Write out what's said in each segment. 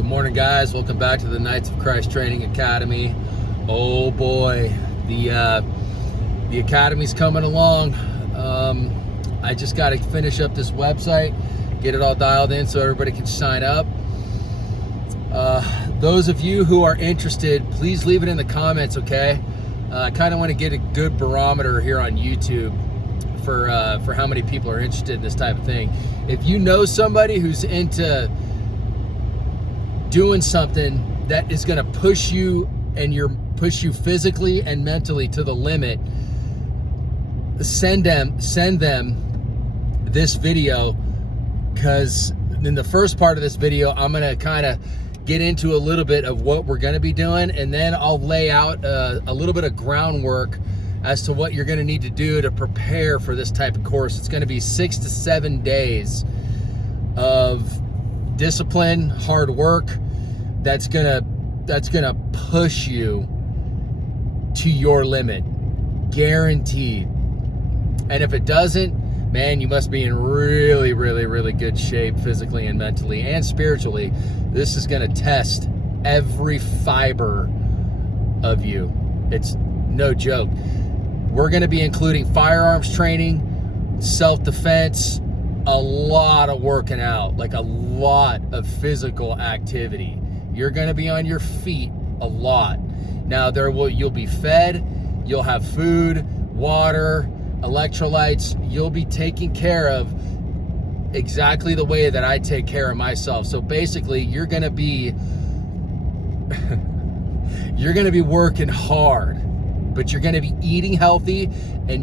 Good morning, guys. Welcome back to the Knights of Christ Training Academy. Oh boy, the academy's coming along. I just got to finish up this website, get it all dialed in so everybody can sign up. Those of you who are interested, please leave it in the comments, okay? I kind of want to get a good barometer here on YouTube for how many people are interested in this type of thing. If you know somebody who's into doing something that is going to push you physically and mentally to the limit, send them this video, because in the first part of this video I'm going to kind of get into a little bit of what we're going to be doing, and then I'll lay out a little bit of groundwork as to what you're going to need to do to prepare for this type of course. It's going to be 6 to 7 days of discipline, hard work that's gonna push you to your limit, guaranteed. And if it doesn't, man, you must be in really, really, really good shape physically and mentally and spiritually. This is gonna test every fiber of you. It's no joke. We're gonna be including firearms training, self-defense, a lot of working out, like a lot of physical activity. You're going to be on your feet a lot. Now you'll be fed, you'll have food, water, electrolytes. You'll be taken care of exactly the way that I take care of myself. So basically, you're going to be working hard, but you're going to be eating healthy, and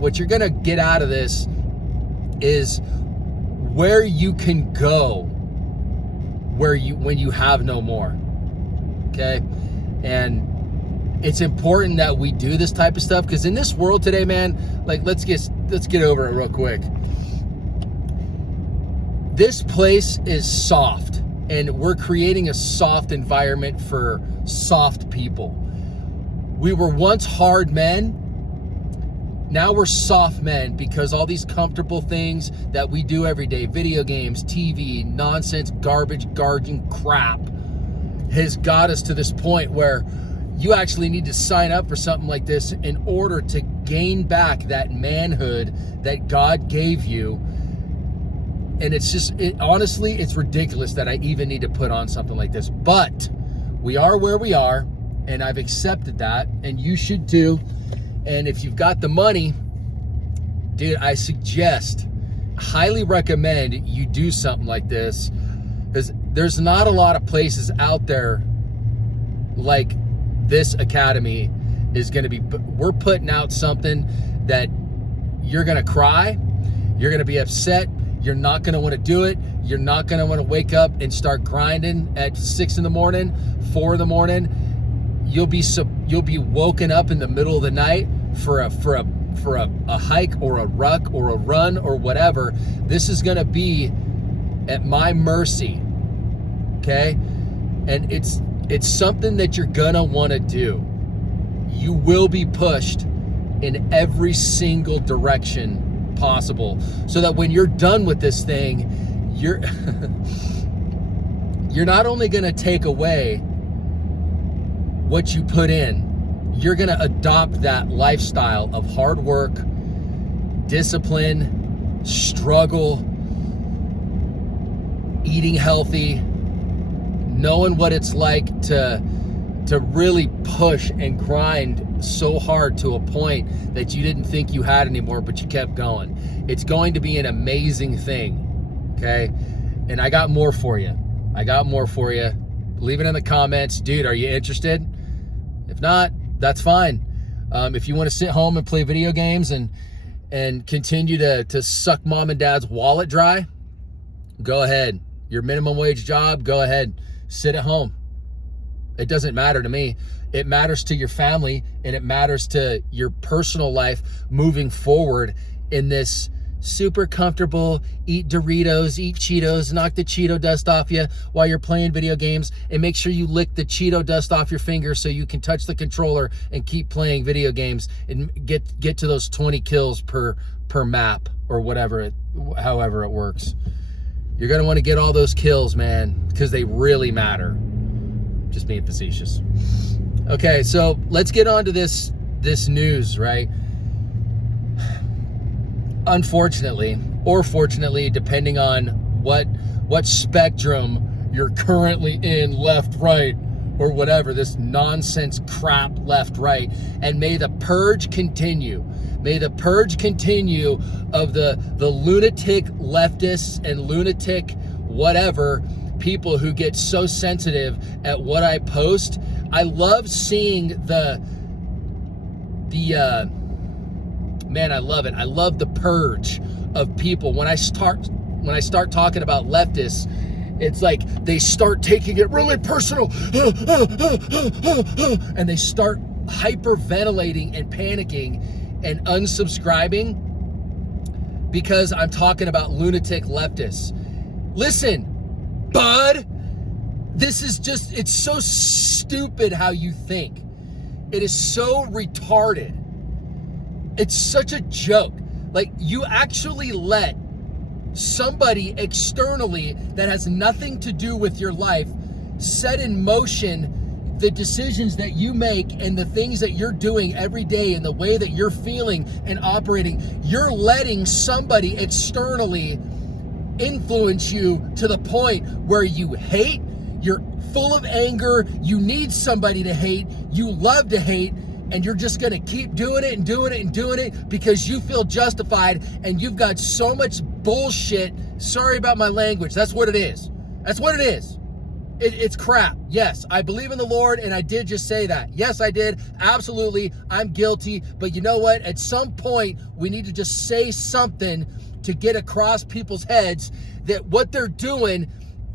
what you're going to get out of this is where you can go when you have no more. Okay? And it's important that we do this type of stuff, because in this world today, man, like let's get over it real quick. This place is soft, and we're creating a soft environment for soft people. We were once hard men. Now we're soft men, because all these comfortable things that we do every day, video games, TV, nonsense, garbage, garging crap, has got us to this point where you actually need to sign up for something like this in order to gain back that manhood that God gave you. And honestly, it's ridiculous that I even need to put on something like this. But we are where we are, and I've accepted that, and you should too. And if you've got the money, dude, I highly recommend you do something like this, because there's not a lot of places out there like this academy is going to be. We're putting out something that you're going to cry, you're going to be upset, you're not going to want to do it, you're not going to want to wake up and start grinding at 6 in the morning, 4 in the morning. You'll be woken up in the middle of the night for a hike or a ruck or a run or whatever. This is going to be at my mercy, okay? And it's something that you're going to want to do. You will be pushed in every single direction possible, so that when you're done with this thing, you're not only going to take away what you put in, you're going to adopt that lifestyle of hard work, discipline, struggle, eating healthy, knowing what it's like to really push and grind so hard to a point that you didn't think you had anymore, but you kept going. It's going to be an amazing thing, okay? And I got more for you. Leave it in the comments. Dude, are you interested? If not, that's fine. If you want to sit home and play video games and continue to suck mom and dad's wallet dry, go ahead. Your minimum wage job, go ahead. Sit at home. It doesn't matter to me. It matters to your family, and it matters to your personal life moving forward in this super comfortable, eat Doritos, eat Cheetos, knock the Cheeto dust off you while you're playing video games, and make sure you lick the Cheeto dust off your fingers so you can touch the controller and keep playing video games and get to those 20 kills per map or whatever however it works. You're going to want to get all those kills, man, because they really matter. Just being facetious. Okay, so let's get on to this news, right? Unfortunately, or fortunately, depending on what spectrum you're currently in, left, right, or whatever, this nonsense crap left, right, and may the purge continue. May the purge continue of the lunatic leftists and lunatic whatever people who get so sensitive at what I post. I love seeing man, I love it. I love the purge of people. When I start talking about leftists, it's like they start taking it really personal and they start hyperventilating and panicking and unsubscribing because I'm talking about lunatic leftists. Listen, bud, this is just, it's so stupid how you think. It is so retarded. It's such a joke. Like, you actually let somebody externally that has nothing to do with your life set in motion the decisions that you make and the things that you're doing every day and the way that you're feeling and operating. You're letting somebody externally influence you to the point where you hate, you're full of anger, you need somebody to hate, you love to hate, and you're just gonna keep doing it and doing it and doing it because you feel justified and you've got so much bullshit. Sorry about my language. That's what it is. That's what it is. It's crap. Yes, I believe in the Lord, and I did just say that. Yes, I did. Absolutely. I'm guilty. But you know what? At some point, we need to just say something to get across people's heads that what they're doing,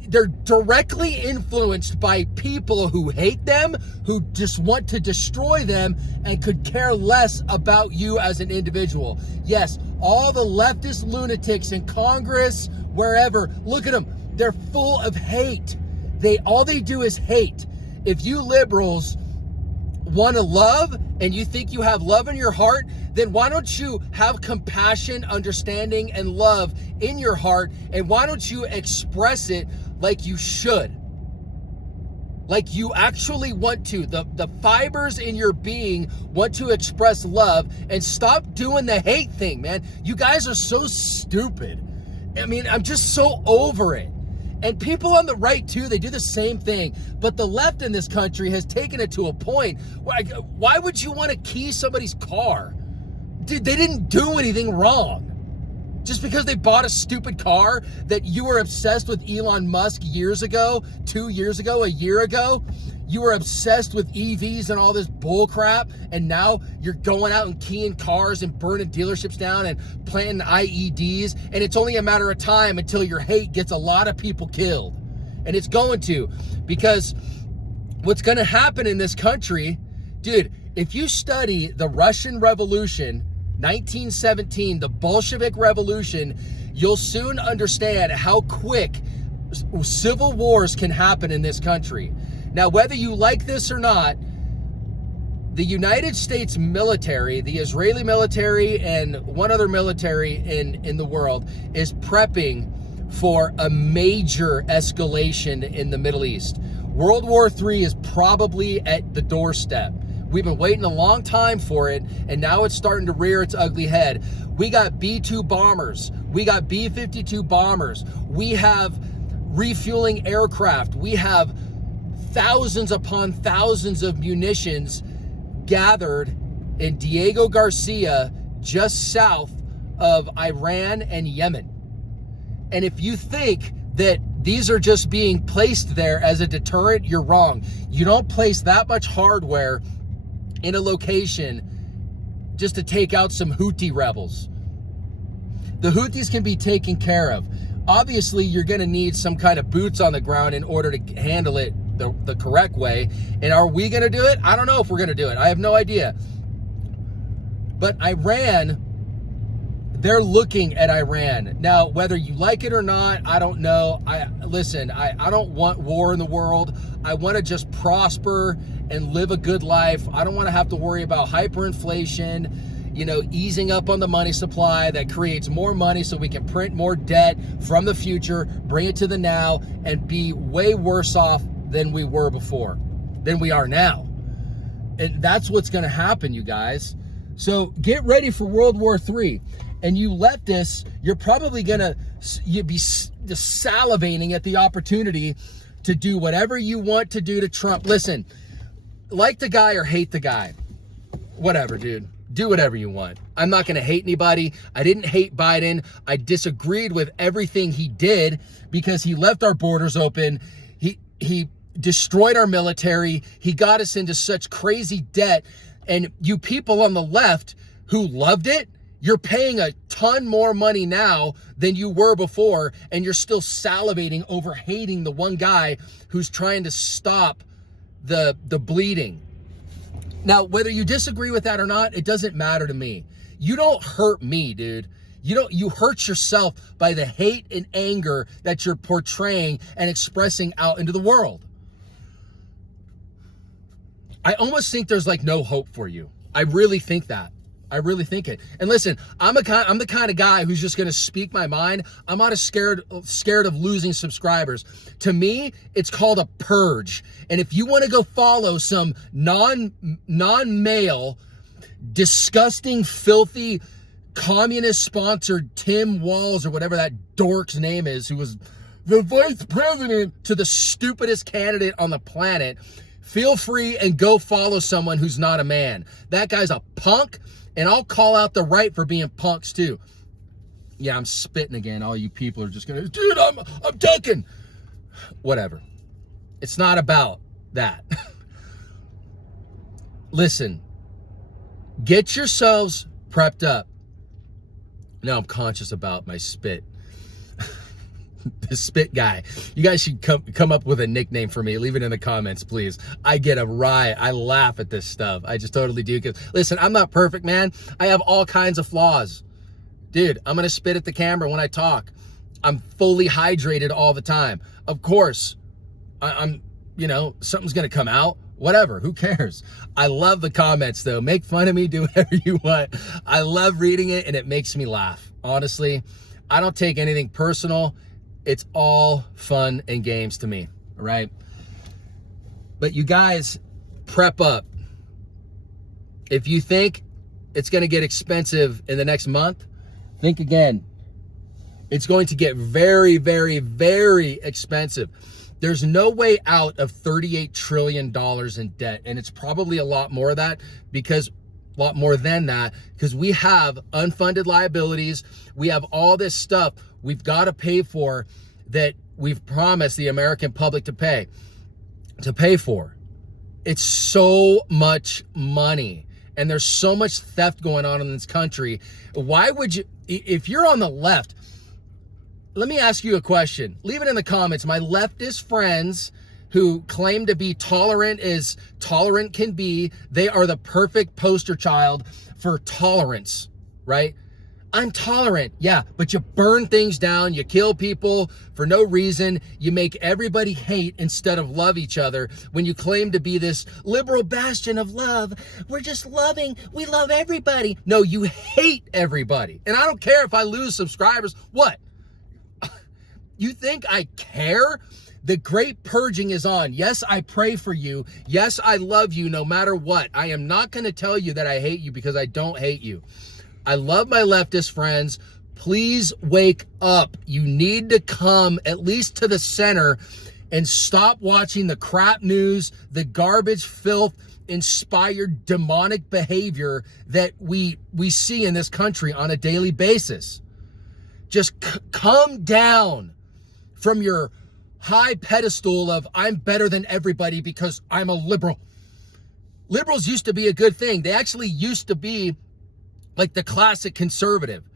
they're directly influenced by people who hate them, who just want to destroy them, and could care less about you as an individual. Yes, all the leftist lunatics in Congress, wherever, look at them. They're full of hate. All they do is hate. If you liberals want to love and you think you have love in your heart, then why don't you have compassion, understanding, and love in your heart, and why don't you express it like you should? Like you actually want to. The fibers in your being want to express love, and stop doing the hate thing, man. You guys are so stupid. I mean, I'm just so over it. And people on the right too, they do the same thing. But the left in this country has taken it to a point where, why would you want to key somebody's car? Dude, they didn't do anything wrong. Just because they bought a stupid car that you were obsessed with Elon Musk years ago, 2 years ago, a year ago, you were obsessed with EVs and all this bull crap, and now you're going out and keying cars and burning dealerships down and planting IEDs, and it's only a matter of time until your hate gets a lot of people killed. And it's going to, because what's going to happen in this country, dude, if you study the Russian Revolution, 1917, the Bolshevik Revolution, you'll soon understand how quick civil wars can happen in this country. Now, whether you like this or not, the United States military, the Israeli military, and one other military in the world is prepping for a major escalation in the Middle East. World War III is probably at the doorstep. We've been waiting a long time for it, and now it's starting to rear its ugly head. We got B-2 bombers. We got B-52 bombers. We have refueling aircraft. We have thousands upon thousands of munitions gathered in Diego Garcia, just south of Iran and Yemen. And if you think that these are just being placed there as a deterrent, you're wrong. You don't place that much hardware in a location just to take out some Houthi rebels. The Houthis can be taken care of. Obviously, you're going to need some kind of boots on the ground in order to handle it the correct way. And are we going to do it? I don't know if we're going to do it. I have no idea. But Iran, they're looking at Iran. Now, whether you like it or not, I don't know. I don't want war in the world. I want to just prosper and live a good life. I don't want to have to worry about hyperinflation. easing up on the money supply that creates more money so we can print more debt from the future, bring it to the now, and be way worse off than we were before, than we are now. And that's what's going to happen, you guys. So get ready for World War III. And you leftists, you're probably going to be just salivating at the opportunity to do whatever you want to do to Trump. Listen, like the guy or hate the guy. Whatever, dude. Do whatever you want. I'm not going to hate anybody. I didn't hate Biden. I disagreed with everything he did because he left our borders open. He destroyed our military. He got us into such crazy debt. And you people on the left who loved it, you're paying a ton more money now than you were before, and you're still salivating over hating the one guy who's trying to stop the bleeding. Now, whether you disagree with that or not, it doesn't matter to me. You don't hurt me, dude. You hurt yourself by the hate and anger that you're portraying and expressing out into the world. I almost think there's like no hope for you. I really think that. I really think it. And listen, I'm the kind of guy who's just going to speak my mind. I'm not scared of losing subscribers. To me, it's called a purge. And if you want to go follow some non-male, disgusting, filthy, communist-sponsored Tim Walz or whatever that dork's name is, who was the vice president to the stupidest candidate on the planet, feel free and go follow someone who's not a man. That guy's a punk. And I'll call out the right for being punks too. Yeah, I'm spitting again. All you people are just gonna, dude, I'm dunking. Whatever. It's not about that. Listen, get yourselves prepped up. Now I'm conscious about my spit. The spit guy. You guys should come up with a nickname for me. Leave it in the comments, please. I get a riot. I laugh at this stuff. I just totally do. Because listen, I'm not perfect, man. I have all kinds of flaws. Dude, I'm going to spit at the camera when I talk. I'm fully hydrated all the time. Of course, I'm something's going to come out. Whatever, who cares? I love the comments, though. Make fun of me, do whatever you want. I love reading it, and it makes me laugh. Honestly, I don't take anything personal. It's all fun and games to me, all right? But you guys, prep up. If you think it's going to get expensive in the next month, think again. It's going to get very, very, very expensive. There's no way out of $38 trillion in debt, and it's probably a lot more of that because we have unfunded liabilities. We have all this stuff we've got to pay for that we've promised the American public to pay for. It's so much money, and there's so much theft going on in this country. Why would you, if you're on the left, let me ask you a question. Leave it in the comments. My leftist friends who claim to be tolerant as tolerant can be, they are the perfect poster child for tolerance, right? I'm tolerant, yeah, but you burn things down, you kill people for no reason, you make everybody hate instead of love each other when you claim to be this liberal bastion of love. We're just loving, we love everybody. No, you hate everybody. And I don't care if I lose subscribers. What? You think I care? The great purging is on. Yes, I pray for you. Yes, I love you no matter what. I am not going to tell you that I hate you because I don't hate you. I love my leftist friends. Please wake up. You need to come at least to the center and stop watching the crap news, the garbage, filth, inspired demonic behavior that we see in this country on a daily basis. Just come down from your high pedestal of I'm better than everybody because I'm a liberal. Liberals used to be a good thing. They actually used to be like the classic conservative.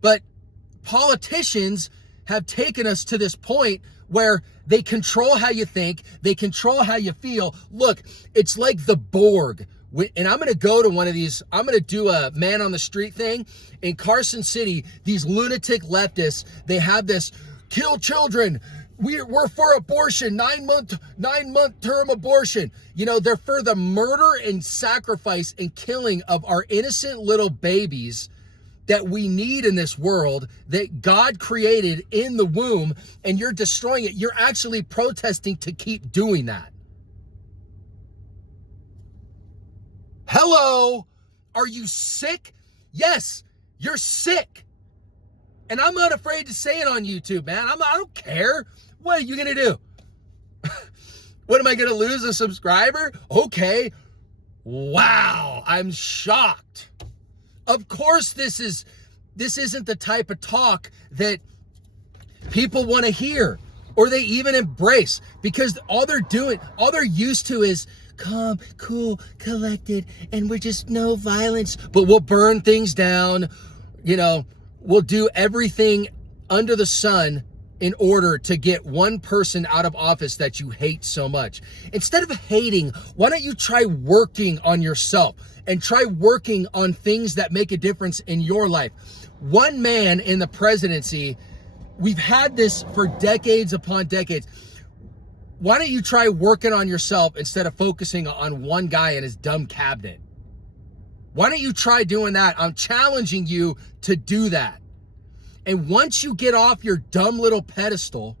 But politicians have taken us to this point where they control how you think, they control how you feel. Look, it's like the Borg. And I'm going to go to one of these, I'm going to do a man on the street thing. In Carson City, these lunatic leftists, they have this kill children, we're for abortion, 9-month term abortion. You know, they're for the murder and sacrifice and killing of our innocent little babies that we need in this world, that God created in the womb, and you're destroying it. You're actually protesting to keep doing that. Hello? Are you sick? Yes, you're sick. And I'm not afraid to say it on YouTube, man. I don't care. What are you going to do? What, am I going to lose a subscriber? Okay. Wow, I'm shocked. Of course this isn't the type of talk that people want to hear or they even embrace, because all they're used to is calm, cool, collected, and we're just no violence, but we'll burn things down, you know, we'll do everything under the sun in order to get one person out of office that you hate so much. Instead of hating, why don't you try working on yourself and try working on things that make a difference in your life? One man in the presidency, we've had this for decades upon decades. Why don't you try working on yourself instead of focusing on one guy and his dumb cabinet? Why don't you try doing that? I'm challenging you to do that. And once you get off your dumb little pedestal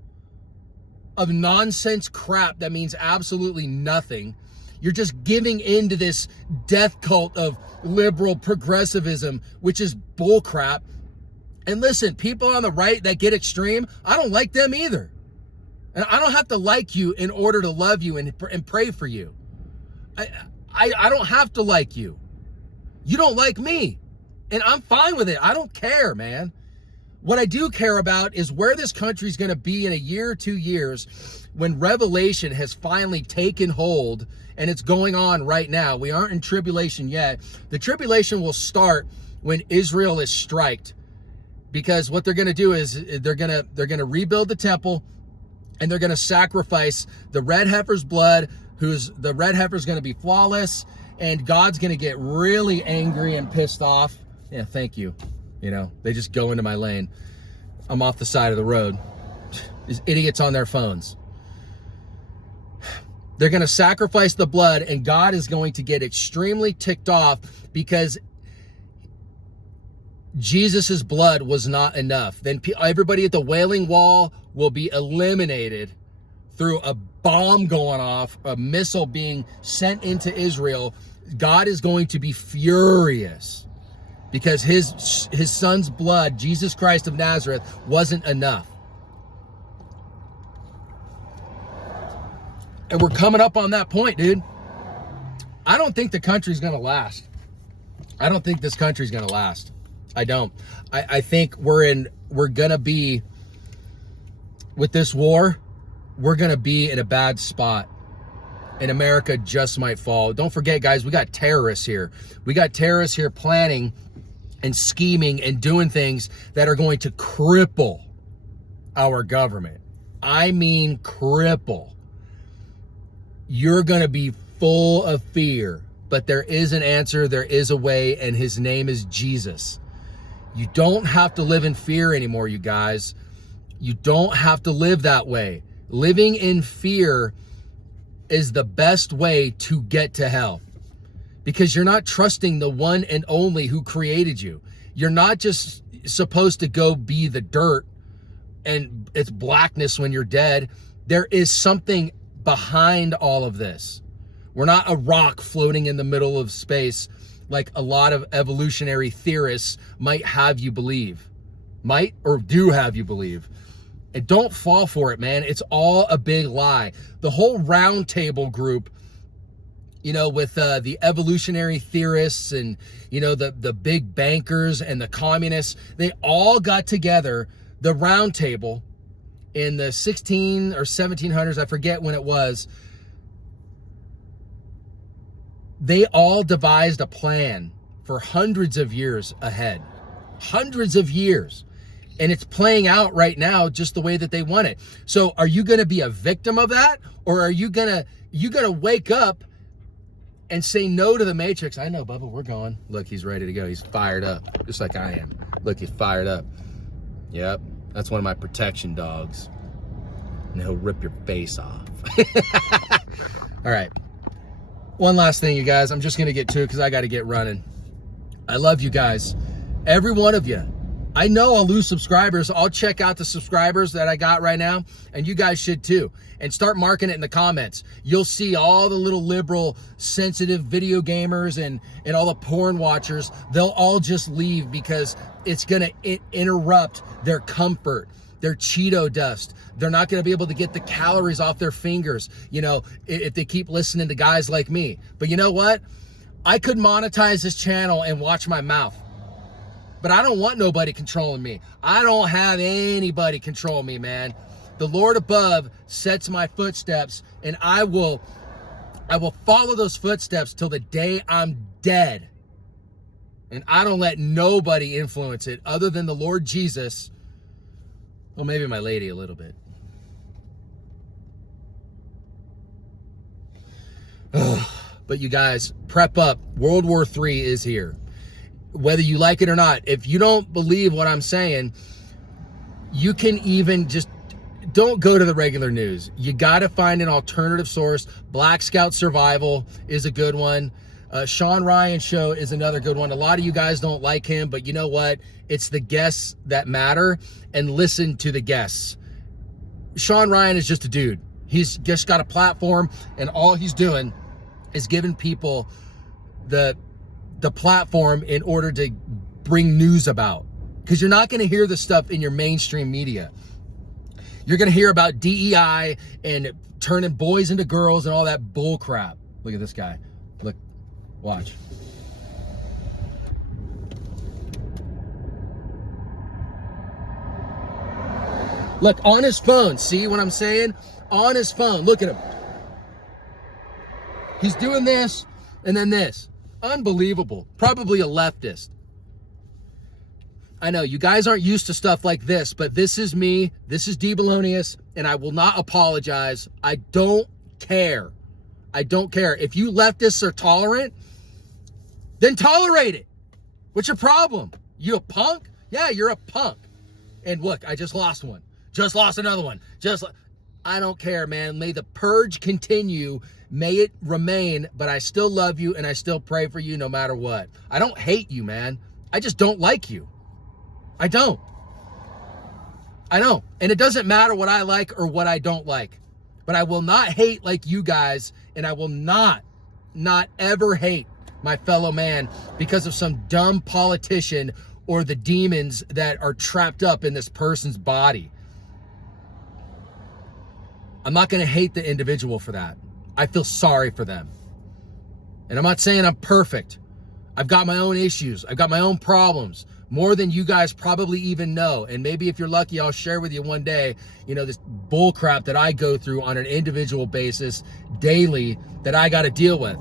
of nonsense crap that means absolutely nothing, you're just giving into this death cult of liberal progressivism, which is bullcrap. And listen, people on the right that get extreme, I don't like them either. And I don't have to like you in order to love you and pray for you. I don't have to like you. You don't like me. And I'm fine with it. I don't care, man. What I do care about is where this country is going to be in a year or 2 years when revelation has finally taken hold, and it's going on right now. We aren't in tribulation yet. The tribulation will start when Israel is striked, because what they're going to do is they're going to rebuild the temple, and they're going to sacrifice the red heifer's blood, the red heifer's going to be flawless, and God's going to get really angry and pissed off. Yeah, thank you. You know, they just go into my lane. I'm off the side of the road. These idiots on their phones. They're going to sacrifice the blood, and God is going to get extremely ticked off because Jesus's blood was not enough. Then everybody at the Wailing Wall will be eliminated through a bomb going off, a missile being sent into Israel. God is going to be furious because his son's blood, Jesus Christ of Nazareth, wasn't enough. And we're coming up on that point, dude. I don't think the country's going to last. I don't think this country's going to last. I don't. I think we're going to be, with this war, we're going to be in a bad spot. And America just might fall. Don't forget, guys, we got terrorists here. We got terrorists here planning and scheming and doing things that are going to cripple our government. I mean cripple. You're going to be full of fear, but there is an answer, there is a way, and his name is Jesus. You don't have to live in fear anymore, you guys. You don't have to live that way. Living in fear is the best way to get to hell, because you're not trusting the one and only who created you. You're not just supposed to go be the dirt and it's blackness when you're dead. There is something behind all of this. We're not a rock floating in the middle of space like a lot of evolutionary theorists might have you believe. Might or do have you believe. And don't fall for it, man. It's all a big lie. The whole round table group, you know, with the evolutionary theorists and, you know, the big bankers and the communists, they all got together, the round table, in the 16 or 1700s, I forget when it was. They all devised a plan for hundreds of years ahead. Hundreds of years. And it's playing out right now just the way that they want it. So are you going to be a victim of that? Or are you going to wake up and say no to the Matrix? I know, Bubba, we're going. Look, he's ready to go. He's fired up, just like I am. Look, he's fired up. Yep, that's one of my protection dogs. and he'll rip your face off. All right. One last thing, you guys. I'm just going to get to it because I got to get running. I love you guys. Every one of you. I know I'll lose subscribers. I'll check out the subscribers that I got right now, and you guys should too. And start marking it in the comments. You'll see all the little liberal, sensitive video gamers and all the porn watchers. They'll all just leave because it's going to interrupt their comfort, their Cheeto dust. They're not going to be able to get the calories off their fingers, you know, if they keep listening to guys like me. But you know what? I could monetize this channel and watch my mouth. But I don't want nobody controlling me. I don't have anybody control me, man. The Lord above sets my footsteps, and I will follow those footsteps till the day I'm dead. And I don't let nobody influence it other than the Lord Jesus. Well, maybe my lady a little bit. But you guys, prep up. World War III is here. Whether you like it or not, if you don't believe what I'm saying, you can even just don't go to the regular news. You got to find an alternative source. Black Scout Survival is a good one. Sean Ryan Show is another good one. A lot of you guys don't like him, but you know what? It's the guests that matter, and listen to the guests. Sean Ryan is just a dude. He's just got a platform, and all he's doing is giving people the platform in order to bring news about. Because you're not going to hear this stuff in your mainstream media. You're going to hear about DEI and turning boys into girls and all that bull crap. Look at this guy. Look, watch. Look, on his phone. See what I'm saying? On his phone. Look at him. He's doing this and then this. Unbelievable. Probably a leftist. I know you guys aren't used to stuff like this, but this is me. This is D. Belonius, and I will not apologize. I don't care. I don't care. If you leftists are tolerant, then tolerate it. What's your problem? You a punk? Yeah, you're a punk. And look, I just lost one. Just lost another one. I don't care, man. May the purge continue. May it remain, but I still love you and I still pray for you no matter what. I don't hate you, man. I just don't like you. I don't. And it doesn't matter what I like or what I don't like. But I will not hate like you guys, and I will not ever hate my fellow man because of some dumb politician or the demons that are trapped up in this person's body. I'm not going to hate the individual for that. I feel sorry for them. And I'm not saying I'm perfect. I've got my own issues. I've got my own problems, more than you guys probably even know. And maybe if you're lucky, I'll share with you one day, you know, this bull crap that I go through on an individual basis daily that I got to deal with.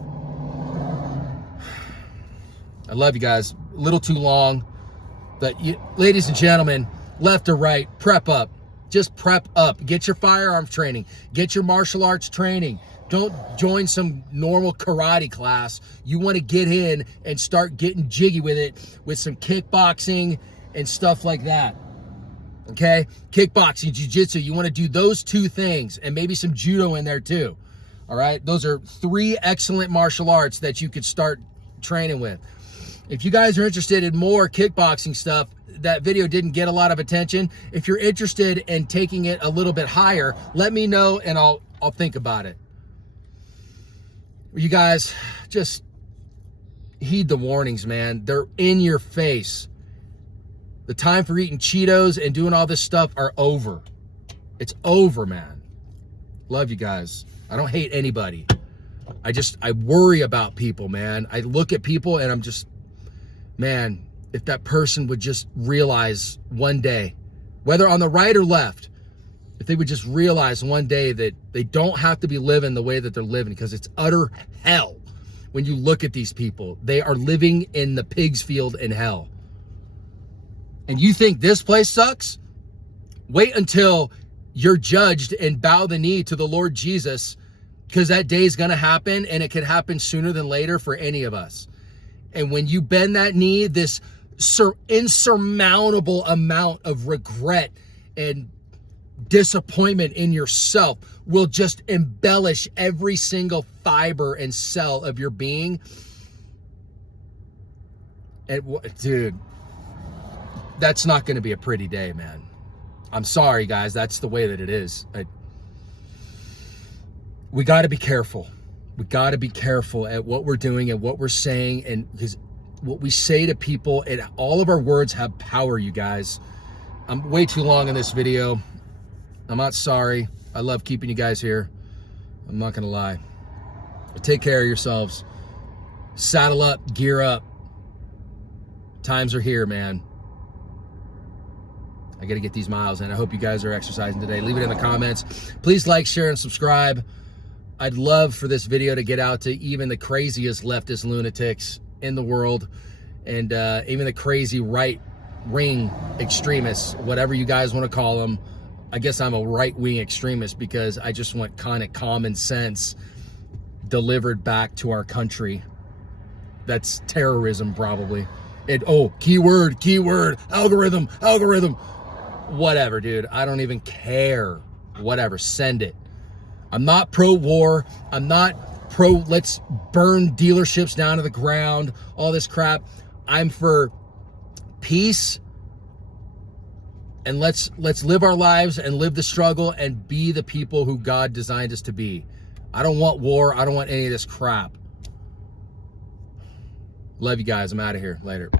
I love you guys. A little too long. But ladies and gentlemen, left or right, prep up. Just prep up. Get your firearms training. Get your martial arts training. Don't join some normal karate class. You want to get in and start getting jiggy with it with some kickboxing and stuff like that. Okay? Kickboxing, jiu-jitsu. You want to do those two things and maybe some judo in there too. All right? Those are 3 excellent martial arts that you could start training with. If you guys are interested in more kickboxing stuff, that video didn't get a lot of attention. If you're interested in taking it a little bit higher, let me know and I'll think about it. You guys, just heed the warnings, man. They're in your face. The time for eating Cheetos and doing all this stuff are over. It's over, man. Love you guys. I don't hate anybody. I worry about people, man. I look at people and I'm just, man, if that person would just realize one day, whether on the right or left, if they would just realize one day that they don't have to be living the way that they're living, because it's utter hell. When you look at these people, they are living in the pig's field in hell. And you think this place sucks? Wait until you're judged and bow the knee to the Lord Jesus, because that day is going to happen, and it could happen sooner than later for any of us. And when you bend that knee, this insurmountable amount of regret and disappointment in yourself will just embellish every single fiber and cell of your being. And dude, that's not going to be a pretty day, man. I'm sorry, guys. That's the way that it is. We got to be careful. We got to be careful at what we're doing and what we're saying, and because what we say to people, and all of our words have power, you guys. I'm way too long in this video. I'm not sorry. I love keeping you guys here. I'm not going to lie. But take care of yourselves. Saddle up, gear up. Times are here, man. I got to get these miles in. I hope you guys are exercising today. Leave it in the comments. Please like, share, and subscribe. I'd love for this video to get out to even the craziest leftist lunatics in the world, and even the crazy right-wing extremists, whatever you guys want to call them. I guess I'm a right-wing extremist because I just want kind of common sense delivered back to our country. That's terrorism, probably. Keyword, algorithm. Whatever, dude. I don't even care. Whatever, send it. I'm not pro-war. I'm not pro let's burn dealerships down to the ground, all this crap. I'm for peace, and let's live our lives and live the struggle and be the people who God designed us to be. I don't want war. I don't want any of this crap. Love you guys. I'm out of here. Later.